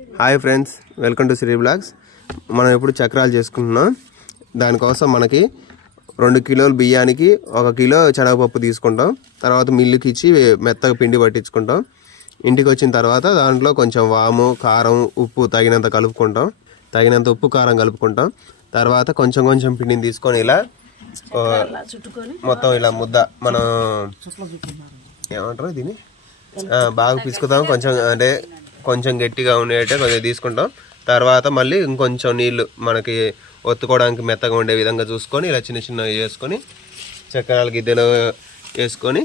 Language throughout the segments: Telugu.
Hi friends, welcome to Shri blogs. మనం ఇప్పుడు చక్రాలు చేసుకుంటున్నాం. దానికోసం మనకి 2 కిలోల బియ్యానికి 1 కిలో శనగపప్పు తీసుకుంటాం. తర్వాత మిల్లుకి ఇచ్చి మెత్తగా పిండి పట్టించుకుంటాం. ఇంటికి వచ్చిన తర్వాత దాంట్లో కొంచెం వాము, కారం, ఉప్పు తగినంత కలుపుకుంటాం. తగినంత ఉప్పు కారం కలుపుకుంటాం. తర్వాత కొంచెం కొంచెం పిండిని తీసుకొని ఇలా మొత్తం ఇలా ముద్ద మనం ఏమంటారు దీన్ని బాగా పిసుకుతాం. కొంచెం గట్టిగా ఉండేటే కొంచెం తీసుకుంటాం. తర్వాత మళ్ళీ ఇంకొంచెం నీళ్లు మనకి ఒత్తుకోవడానికి మెత్తగా ఉండే విధంగా చూసుకొని ఇలా చిన్న చిన్నవి చేసుకొని చక్రాల గిద్దెలో వేసుకొని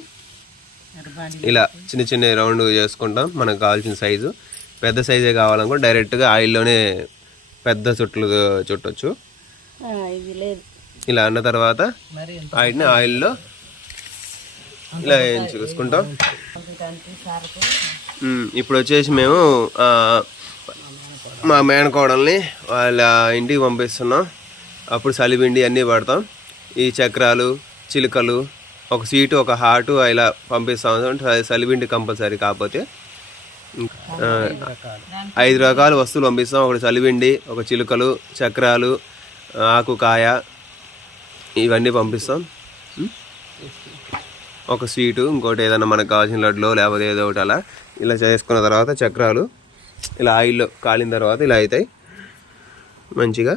ఇలా చిన్న చిన్న రౌండ్ చేసుకుంటాం. మనకు కావాల్సిన సైజు. పెద్ద సైజే కావాలనుకో డైరెక్ట్గా ఆయిల్లోనే పెద్ద చుట్టొచ్చు. ఇలా అన్న తర్వాత ఆయిల్లో ఇలా చూసుకుంటాం. ఇప్పుడు వచ్చేసి మేము మా మేనకోడల్ని వాళ్ళ ఇంటికి పంపిస్తున్నాం. అప్పుడు సలిపిండి అన్నీ పడతాం. ఈ చక్రాలు, చిలుకలు, ఒక స్వీటు, ఒక హాటు ఇలా పంపిస్తాం. సలిపిండి కంపల్సరీ. కాకపోతే 5 రకాల వస్తువులు పంపిస్తాం. ఒకటి సలిపిండి, ఒక చిలుకలు, చక్రాలు, ఆకు, కాయ ఇవన్నీ పంపిస్తాం. ఒక స్వీటు, ఇంకోటి ఏదైనా మనకు కావాల్సిన లడ్లో లేకపోతే ఏదో ఒకటి అలా ఇలా చేసుకున్న తర్వాత చక్రాలు ఇలా ఆయిల్లో కాలిన తర్వాత ఇలా అవుతాయి మంచిగా.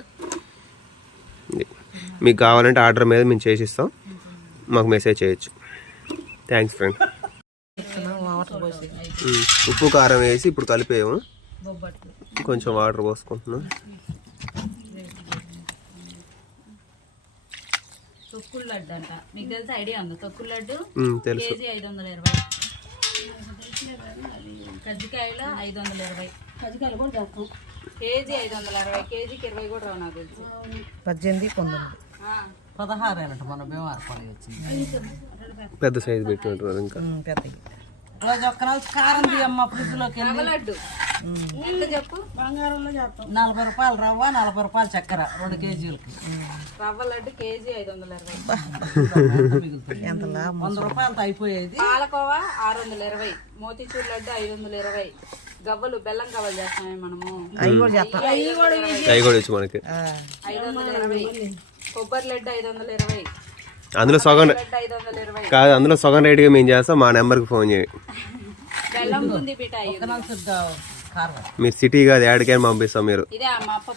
మీకు కావాలంటే ఆర్డర్ మీద మేము చేసిస్తాం. మాకు మెసేజ్ చేయొచ్చు. Thanks friend. ఉప్పు కారం వేసి ఇప్పుడు కలిపేము. కొంచెం వాటర్ పోసుకుంటున్నాం. తొక్కుడు లడ్డు అంట. మీకు తెలుసా? ఐడియా ఉంది తొక్కుడు లడ్డు? తెలుసు. కేజీ 520. కజ్జికాయలు 520. కజ్జికాయలు కూడా చేస్తాం. కేజీ 520. కేజీకి 20 కూడా రావు నాకు తెలుసు. 18, 16 అంట. మన భీమవరం వచ్చింది. పెద్ద సైజు పెట్టుకుంటారు. ఇంకా పెద్దది రోజు ఒక్క రోజు కారం తీయమ్మ ఫ్రిడ్జ్ లోకి లడ్డు ఎంత చెప్పు? బంగారంలో చేస్తాం. 40 రూపాయలు రవ్వ, 40 రూపాయలు చక్కెర 2 కేజీలకి. రవ్వ లడ్డు కేజీ 520. ఎంత 100 రూపాయలతో అయిపోయేది. పాలకోవా 620. మోతీచూర్ లడ్డు 520. గవ్వలు, బెల్లం గవ్వలు చేస్తామే మనము. అవి కూడా చేస్తాం. అవి కూడా వచ్చి మనకి 520. కొబ్బరి లడ్డు 520. అందులో సగం కాదు, అందులో సగం రేటుగా మేము చేస్తాం. మా నెంబర్కి ఫోన్ చేయండి. బెల్లం బూందీ మిఠాయి మీరు సిటీ కాదు, యాడికైనా పంపిస్తాం. మీరు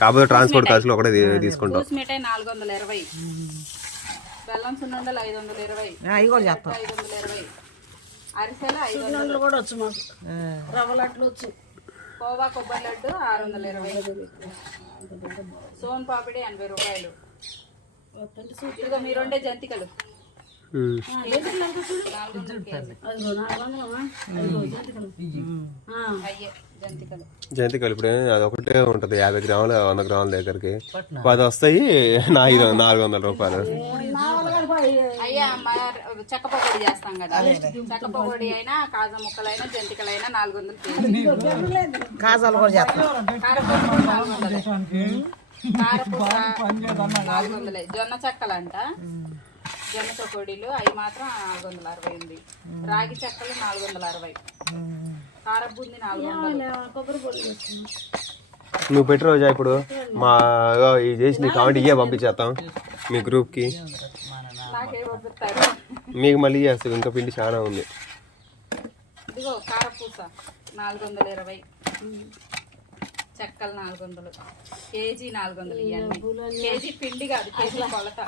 కాకపోతే ట్రాన్స్పోర్ట్ ఖర్చులు ఒకటే తీసుకుంటాం. మిఠాయి 420. బెల్లం సున్నుండలు 520. అవి కూడా చేస్తాం. 520. అరిసెలు 500 కూడా వచ్చు మాకు. రవ్వ లడ్లు వచ్చు. కోవా కొబ్బరి లడ్డు 620. సోన్ పాపిడి 80 రూపాయలు. ఇదిగో మీరు వండే జంతికలు జంతికలు ఇప్పుడు అదొకటే ఉంటుంది. 50 గ్రాములు 100 గ్రాముల దగ్గరికి 10 వస్తాయి. 400 రూపాయలు. అయ్యా చెక్క పకోడి చేస్తాం కదా. చెక్క పకోడి అయినా, కాజా ముక్కలైనా, జంతికలైనా 400. కాజాలు కూడా చేస్తాం. కారపూస 400. జొన్న చెక్కలంట, జొన్న చకోడీలు అవి మాత్రం 460 ఉంది. రాగి చెక్కలు 460. కారబూంది 400. కొబ్బరి పొడి నువ్వు పెట్టి రోజా ఇప్పుడు మా ఇది చేసి నీ కామెంట్ ఇయ్యే పంపించేస్తాం మీ గ్రూప్కి. నాకే పంపిస్తారు. మీకు మళ్ళీ చేస్తాం. ఇంకా పిండి చాలా ఉంది. ఇదిగో కారపూస 420. చెక్కలు 400. కేజీ 400. ఇవన్నీ కేజీ పిండి కాదు, కేజీ కొలత.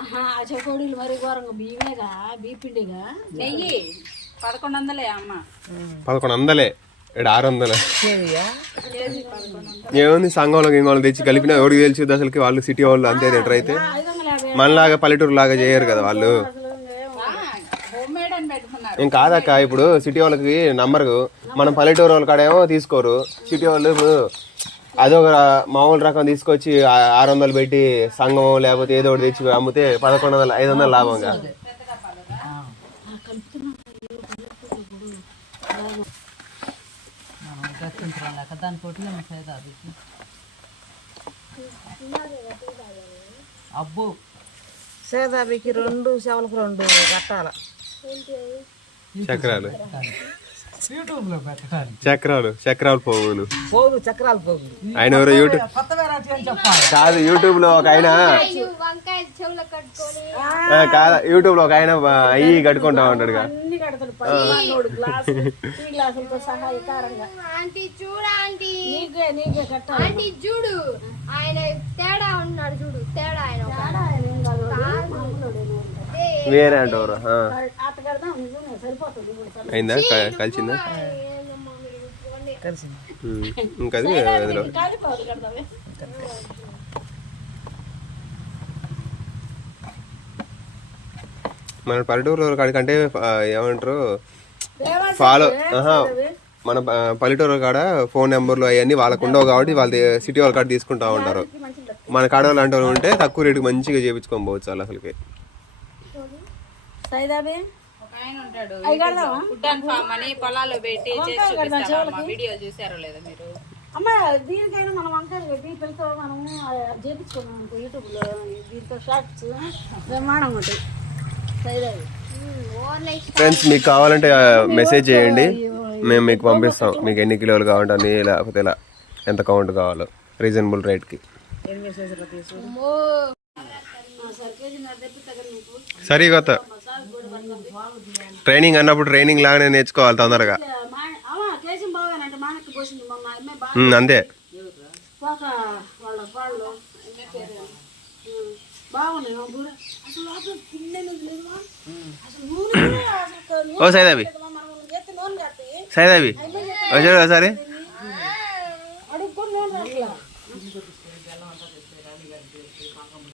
చకోడీలు మరి ఘోరంగా బియ్యమేగా, బియ్య పిండిగా. నెయ్యి 1100 అమ్మ. 1100. 600. కేజీ 1100. ఏముంది, సంఘంలో ఇంకోళ్ళు తెచ్చి కలిపినా ఎవరికి తెలిసి అసలుకి. వాళ్ళు సిటీ వాళ్ళు అంతే తింటారు. అయితే మనలాగా పల్లెటూరు లాగా చేయరు కదా వాళ్ళు. ఏం కాదక్క, ఇప్పుడు సిటీ వాళ్ళకి నంబరు, మనం పల్లెటూరు వాళ్ళ కాడేమో తీసుకోరు. సిటీ వాళ్ళు ఇప్పుడు అదొక మామూలు రకం తీసుకొచ్చి 600 పెట్టి సంఘం లేకపోతే ఏదో ఒకటి తెచ్చి అమ్మితే 1100, 500 లాభంగా. అబ్బు సేదాబికి 2 చెవులకు 2 కట్టాల చక్రాలు యూట్యూబ్ లో పెట్టాలి. చక్రాలు పోగులు పోగు చక్రాలు పోగు. ఆయన ఎవరో యూట్యూబ్ కొత్త వెరైటీ అని చెప్పాలి. కాదు, యూట్యూబ్ లో ఒక ఆయన కాదు, యూట్యూబ్ లో ఒక ఆయన అయ్యి కట్టుకుంటా ఉంటాడు కదా. అన్ని కడతాడు. పన్నోడు గ్లాసు టీ గ్లాసులతో సహాయకారంగా. ఆంటీ చూడు ఆంటీ, నీకే కట్టాలి. ఆంటీ చూడు ఆయన తేడా ఉన్నాడు, చూడు తేడా ఆయన ఆయన ఏం కాదు, మామూలోడే నువ్వు. వేరే అంటారు. అత్త కడదాం నిజంగా సరిపోతుంది. అయిందా? కలిసిందా? కలిసింది. ఇంకా అది అందులో కాలిపోవాలి కడదామే. మన పల్లెటూరు కాడికంటే ఏమంటారు ఫాలో మన పల్లెటూరు కాడ ఫోన్ నెంబర్లు అవన్నీ వాళ్ళకు ఉండవు కాబట్టి వాళ్ళు సిటీ వాళ్ళ కాడ తీసుకుంటా ఉంటారు. మన కాడ వాళ్ళు అంటే ఉంటే తక్కువ రేటుకి మంచిగా చేయించుకొని పోవచ్చు వాళ్ళు అసలుకి. సైదాబే ఒక ఆయన ఉంటాడు ఫుడ్ అండ్ ఫార్మ్ అని పొలాల్లో పెట్టి చేసి చూపిస్తాడు. మా వీడియో చూసారో లేదో మీరు? అమ్మ దీనికైనా మనం వంకాయలు పెట్టి పిల్లతో మనము చేపించుకున్నాం అనుకో యూట్యూబ్లో. దీంతో షార్ట్స్ బ్రహ్మాండంగా ఉంటాయి. సైదాబే ఫ్రెండ్స్, మీకు కావాలంటే మెసేజ్ చేయండి, మేము మీకు పంపిస్తాం. మీకు ఎన్ని కిలోలు కావాలంటే లేకపోతే ఇలా ఎంత కౌంట్ కావాలో రీజనబుల్ రేట్కి. సరే కొత్త ట్రైనింగ్ అన్నప్పుడు ట్రైనింగ్ లాగానే నేర్చుకోవాలి తొందరగా. కేజీ బాగానంటే మానకి పోసింది మొన్న అమ్మాయి బాగా అంతే. పోక వాళ్ళ వాళ్ళు బాగున్నాయి. అసలు లోపల పిండి లేదు, అసలు నూనె అసలు ఓ సైదాబి, చేస్తే నూనె కట్టి సైదాబి ఒకసారి అడుక్కొని నూనె అట్లా